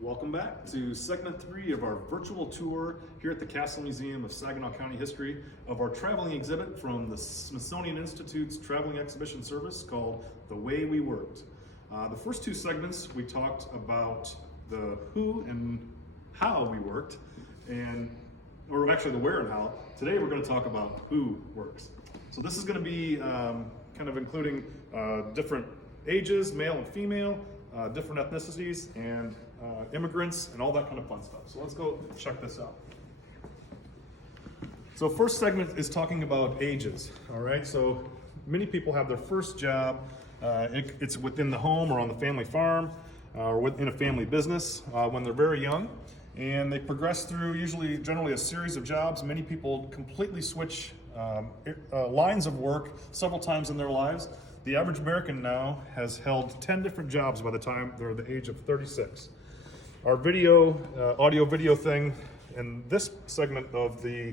Welcome back to segment 3 of our virtual tour here at the Castle Museum of Saginaw County History of our traveling exhibit from the Smithsonian Institute's Traveling Exhibition Service called The Way We Worked. The first 2 segments we talked about the who and how we worked, or actually the where and how. Today we're going to talk about who works. So this is going to be kind of including different ages, male and female, different ethnicities, and immigrants, and all that kind of fun stuff. So let's go check this out. So first segment is talking about ages, all right? So many people have their first job, it's within the home or on the family farm, or within a family business when they're very young, and they progress through generally a series of jobs. Many people completely switch lines of work several times in their lives. The average American now has held 10 different jobs by the time they're the age of 36. Our audio-video thing in this segment of the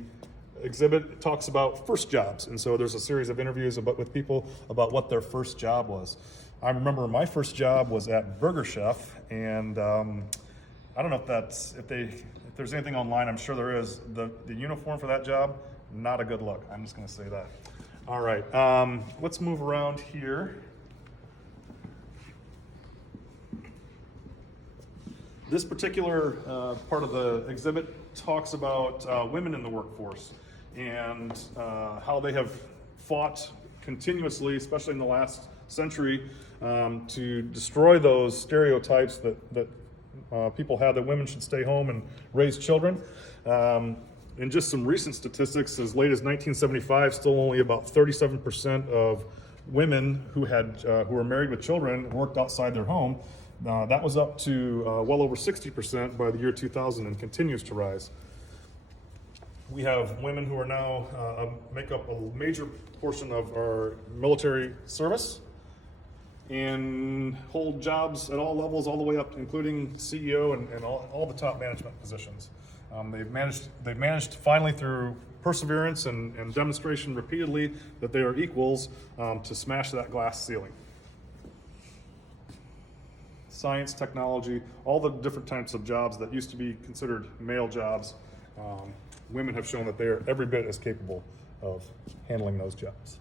exhibit talks about first jobs. And so there's a series of interviews with people about what their first job was. I remember my first job was at Burger Chef, and I don't know if there's anything online. I'm sure there is. The uniform for that job, not a good look. I'm just going to say that. All right, let's move around here. This particular part of the exhibit talks about women in the workforce and how they have fought continuously, especially in the last century, to destroy those stereotypes that people had that women should stay home and raise children. In just some recent statistics, as late as 1975, still only about 37% of women who were married with children worked outside their home. That was up to well over 60% by the year 2000 and continues to rise. We have women who are now make up a major portion of our military service and hold jobs at all levels, all the way up, including CEO and all the top management positions. They've managed finally, through perseverance and demonstration repeatedly, that they are equals, to smash that glass ceiling. Science, technology, all the different types of jobs that used to be considered male jobs, women have shown that they are every bit as capable of handling those jobs.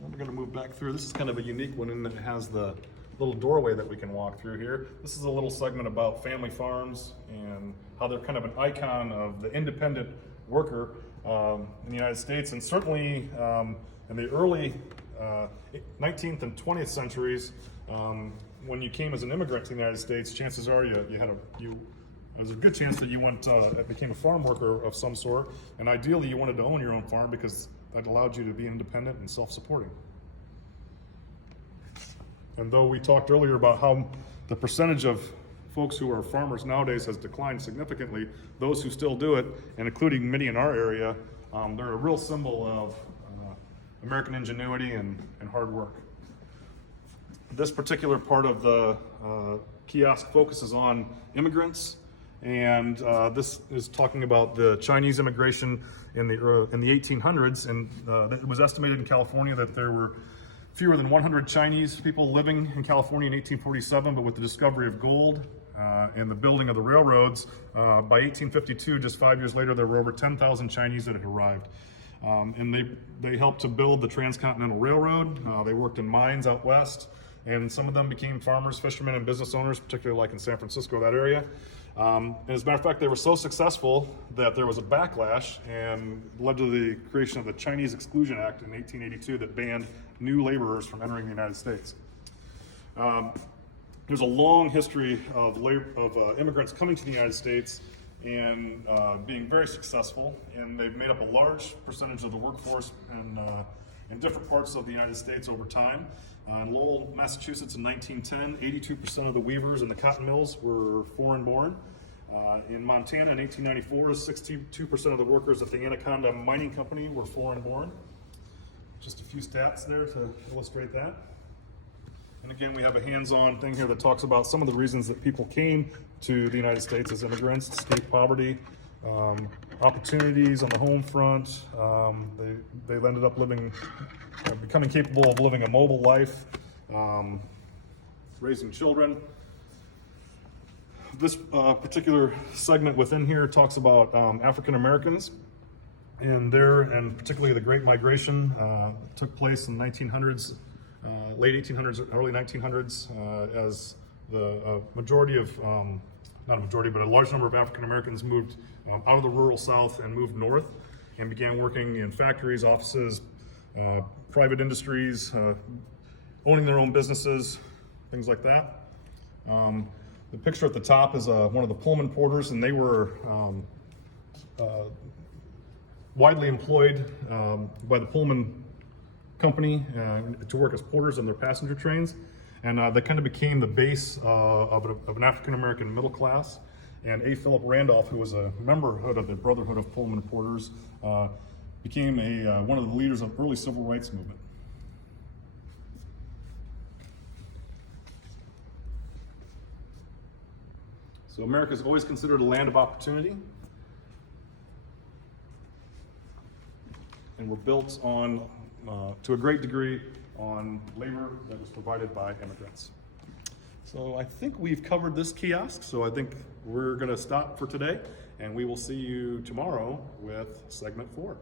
We're going to move back through. This is kind of a unique one in that it has the little doorway that we can walk through here. This is a little segment about family farms and how they're kind of an icon of the independent worker in the United States, and certainly in the early 19th and 20th centuries, when you came as an immigrant to the United States, chances are there's a good chance that you became a farm worker of some sort, and ideally you wanted to own your own farm because that allowed you to be independent and self-supporting. And though we talked earlier about how the percentage of folks who are farmers nowadays has declined significantly, those who still do it, and including many in our area, they're a real symbol of American ingenuity and hard work. This particular part of the kiosk focuses on immigrants, and this is talking about the Chinese immigration in the 1800s, and it was estimated in California that there were fewer than 100 Chinese people living in California in 1847, but with the discovery of gold and the building of the railroads, by 1852, just 5 years later, there were over 10,000 Chinese that had arrived. And they helped to build the Transcontinental Railroad. They worked in mines out west, and some of them became farmers, fishermen, and business owners, particularly like in San Francisco, that area. And as a matter of fact, they were so successful that there was a backlash and led to the creation of the Chinese Exclusion Act in 1882 that banned new laborers from entering the United States. There's a long history of immigrants coming to the United States and being very successful, and they've made up a large percentage of the workforce in different parts of the United States over time. In Lowell, Massachusetts in 1910, 82% of the weavers in the cotton mills were foreign-born. In Montana in 1894, 62% of the workers at the Anaconda Mining Company were foreign-born. Just a few stats there to illustrate that. And again, we have a hands-on thing here that talks about some of the reasons that people came to the United States as immigrants: escape poverty, opportunities on the home front. They ended up becoming capable of living a mobile life, raising children. This particular segment within here talks about African Americans and particularly the Great Migration took place in the 1900s, late 1800s, early 1900s, as the majority of, not a majority, but a large number of African Americans moved out of the rural South and moved north and began working in factories, offices, private industries, owning their own businesses, things like that. The picture at the top is one of the Pullman porters, and they were widely employed by the Pullman company to work as porters on their passenger trains. And they kind of became the base of an African-American middle class. And A. Philip Randolph, who was a member of the Brotherhood of Pullman Porters, became one of the leaders of early civil rights movement. So America is always considered a land of opportunity. And we're built on, to a great degree, on labor that was provided by immigrants. So I think we've covered this kiosk, so I think we're going to stop for today, and we will see you tomorrow with segment 4.